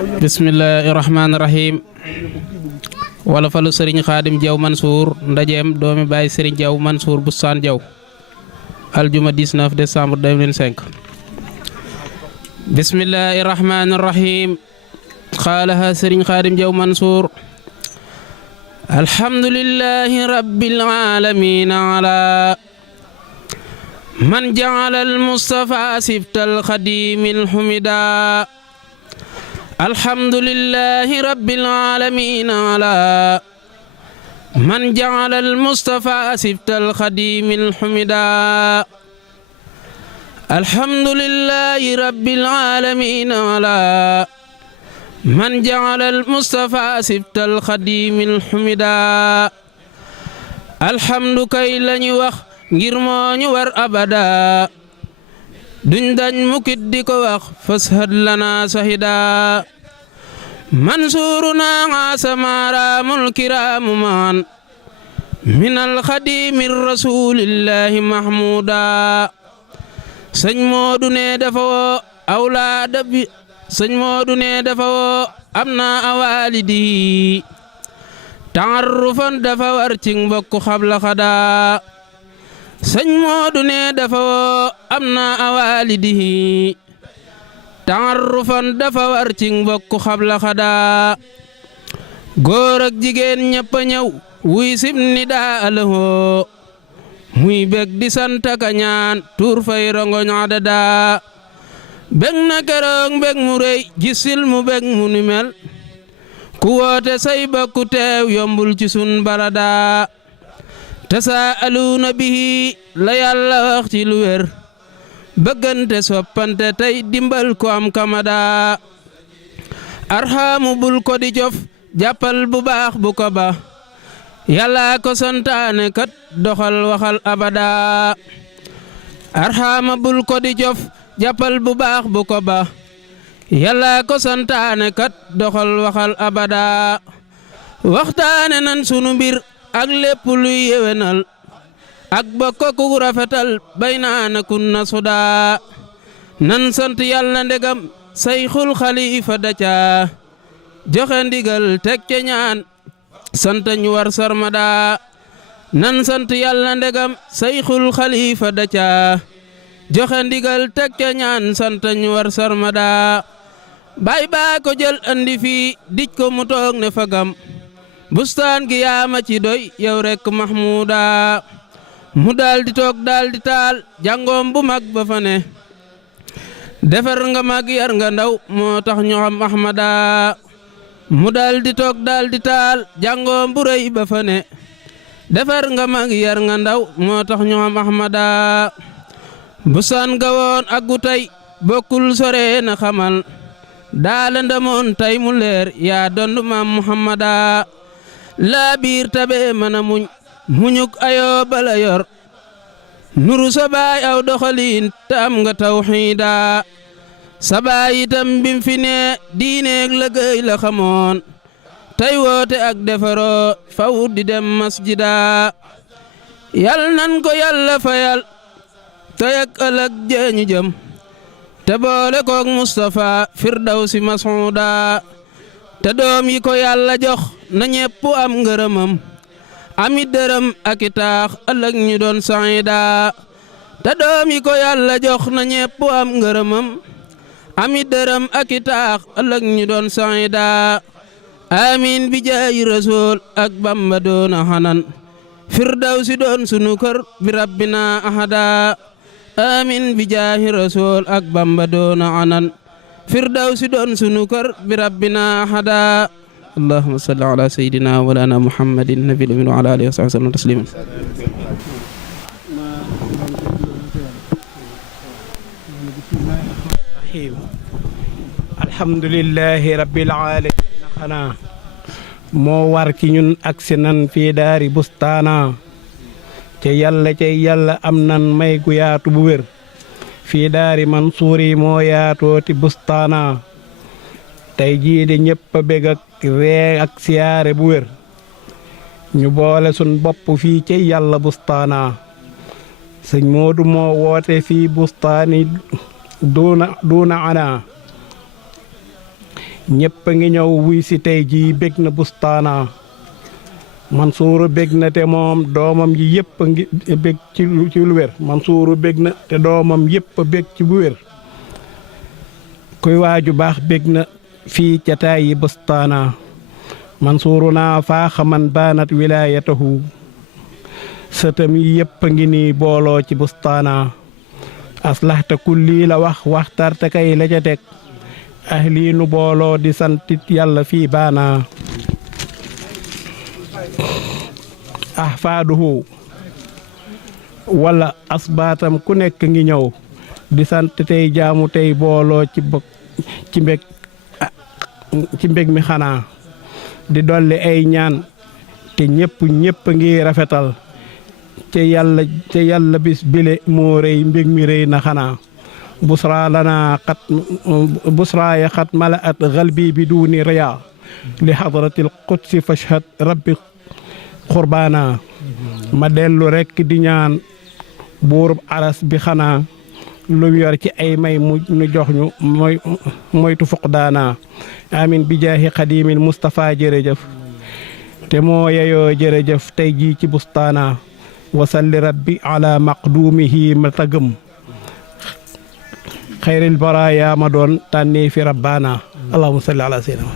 bismillahi rahmaani rahim wala falu Serigne Khadim Diaw Mansour ndajeem doomi baay Serigne Diaw Mansour Boustane Diaw aljuma 19 décembre 2005 bismillahi rahmaani rahim qaalaha Serigne Khadim Diaw Mansour alhamdulillahi rabbil alamin ala man ja'ala al-Mustafa sibtal khadimil humida alhamdulillahi rabbil alamin ala man ja'ala al-Mustafa sibtal khadimil humida alhamdulillahi rabbil alamin ala man ja'ala al-Mustafa sibtal khadimil humida alhamdu kay lañu wax ngir moo ñu war abada duñ dañ mukit di ko wax fashad lana sahida mansuruna asamaramul kiramu man min alxadimi rasulillahi mahmuda sëñ Moodu ne dafa woo awlaada bi sëñ Moodu ne dafa woo am na awalidi taarufan dafa war ci mbokk xabla xada sëñ Moodu ne dafa woo am na awalidihi taarufan dafa war ci mbokk xabla xada góor ak jigéen ñëpp a ñëw wuy sim ni daa alahoo muy bég di sant ka ñaan tuur fay rongoñ adada bég na keroog bég mu rëy gisil mu bég mu ni mel ku woote say bokku teew yombul ci sun barada tasaaluuna bihi la yàlla wax ci lu wér bëggante soppante tey dimbal ko am kamada arxaamu bul ko di jof jàppal bu baax bu ko ba yàlla ko santaane kat doxal waxal abada arxaama bul ko di jof jàppal bu baax bu ko ba yàlla ko santaane kat doxal waxal abada waxtaane nan sunu mbir ak lépp luy yewenal ak bokk ku rafetal baynaana kunna suda nan sant yàlla ndegam sayxul xalifa da ca joxe ndigal teg ca ñaan sant ñu war sarmada nan sant yàlla ndegam sayxul xalifa da ca joxe ndigal teg ca ñaan sant ñu war sarmada bay baa ko jël andi fii dij ko mu toog ne fagam bustaan gi yaama ci doy yow rek mahmuda mu daldi toog daldi taal jàngoom bu mag ba fa ne defar nga mag yar nga ndaw moo tax ñu xam ahmada mu daldi toog daldi taal jàngoom bu rëy ba fa ne defar nga mag yar nga ndaw moo tax ñu xam ahmada bustaan ga woon ak gu tey bokkul sore na xamal daala ndamoon tey mu leer yaa dondu maam muhammada laa biir tabe mana muñ muñuk ayoo bala yor nuru sa baay aw doxaliin te am nga tawxiida sa baay itam bim fi ne diineeg lëgëy la xamoon tey woote ak defaroo faw di dem masjida yal nan ko yàlla fayal tey ak ëllëg jeeñu jëm te boole koog Mustafa firdawsi masuuda te doom yi ko yàlla jox na ñépp am ngërëmam ami dërëm ak i taax ëllëg ñu doon saida te doom yi ko yàlla jox na ñépp am ngërëmam ami dërëm ak i taax ëllëg ñu doon saida amin bi jaayi rasul ak bamba doona xanan firdawsi doon sunu kër bi rabbina ahada amin bi jaayi rasul ak bamba doona xanan firdawsi doon sunu kër bi rabbina ahada allahumma salli ala sayyidina wa lana muhammadin nabil amin wa ala alihi wa sahbihi wa sallam tasliman alhamdulillahi rabbil alamin xanaa moo war ci ñun agsi nan fii daari bustaana ca yàlla am nan may gu yaatu bu wér fii daari Mansuuri moo yaatooti bustaana tey jii de ñëpp a bég ak ree ak siyaare bu wér ñu boole sun bopp fii ci yàlla bustaana sëñ Moodu moo woote fii bustaani duuna ana ñépp a ngi ñëw wuy si tey jii bég na bustaana Mansuuru bég na te moom doomam yi yépp a ngi bég ci lu wér Mansuuru bég na te doomam yépp a bég ci bu wér kuy waaju baax bég na fii ca taay yi bustaana Mansuuru naa faaxa man baanat wilaayatahu sëtam yi yépp a ngi nii booloo ci bustaana aslaxta kulli la waxtarta kay la ca teg ahli nu booloo di santit yàlla fii baana ahfaaduhu wala asbaatam ku nekk ngi ñëw di sant tey jaamu tey booloo ci mbég mi xanaa di dolli ay ñaan te ñépp ngi rafetal te yàlla bis bile moo rëy mbég mi rëy na xanaa busra ya xat mala at xalbi bi duuni riya li xadratil qudsi fashhad rabbi xurbaana ma dellu rekk di ñaan buurub aras bi xanaa lu yor ci ay may mu nu jox ñu moytu fuqdaana amin bi jaahi xadimin Mustafa jërëjëf te moo yeyoo jërëjëf tey jii ci bustaana wasalli rabbi ala maqduumihi ma tagëm xayril baraaya ma doon tànnee fi rabbaana allahumma salli ala sayyidina